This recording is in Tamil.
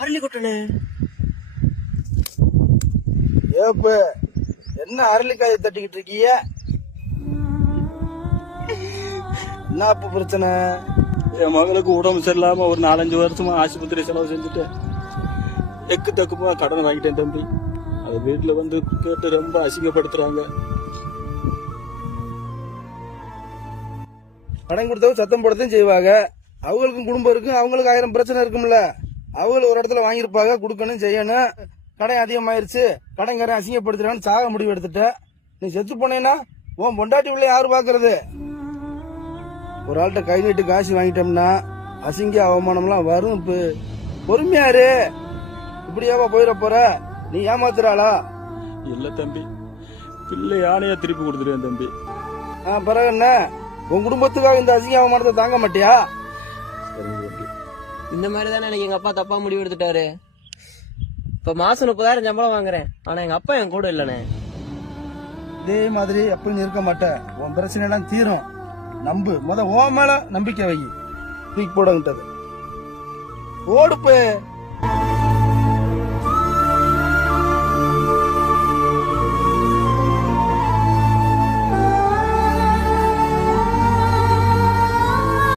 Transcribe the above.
அரளி கொட்டனே ஏப்ப என்ன அரளிக்காயை தட்டிக்கிட்டு இருக்கீங்க? என்ன அப்ப பிரச்சனை? என் மகளுக்கு உடம்பு சரியில்லாம ஒரு 4-5 வருஷமா ஆஸ்பத்திரி செலவு செஞ்சுட்டு எக்கு தக்குமா கடன் வாங்கிட்டேன் தம்பி. அது வீட்டுல வந்து கேட்டு ரொம்ப அசிங்கப்படுத்துறாங்க. பணம் கொடுத்தவங்க சத்தம் போடத்தையும் செய்வாங்க. அவங்களுக்கும் குடும்பம் இருக்கும், அவங்களுக்கு 1000 பிரச்சனை இருக்கும்ல. அவங்களும் ஒரு இடத்துல வாங்கியிருப்பாங்க, கொடுக்கணும் செய்யணும். கடன் அதிகமாயிருச்சு, கடைக்காரன் அசிங்கப்படுத்துறான்னு சாக முடிவு எடுத்துட்ட. நீ செத்து போனேன்னா உன் பொண்டாட்டி பிள்ளை யாரு பாக்குறது? ஒரு ஆள்கிட்ட கை நீட்டு காசு வாங்கிட்டோம்னா அசிங்க அவமானம்லாம் வரும். பொறுமையாரு, இப்படியாவா போயிட போற? நீ ஏமாத்துறாளா? இல்ல தம்பி, பிள்ளை யானையா திருப்பி கொடுத்துருவேன் தம்பி. பிறகு என்ன, உன் குடும்பத்துக்காக இந்த அசிங்க அவமானத்தை தாங்க மாட்டியா? இந்த மாதிரி தானே எனக்கு எங்க அப்பா தப்பா முடிவு எடுத்துட்டாரு. இப்ப மாசம் 30,000 சம்பளம் வாங்குறேன், ஆனா எங்க அப்பா என் கூட இல்லனே. இதே மாதிரி எப்பயும் இருக்க மாட்டேன். உன் பிரச்சனை எல்லாம் தீரும். நம்பு, முத ஓ மேல நம்பிக்கை வை. தூக்கி போடங்கிட்டது ஓடுப்பு.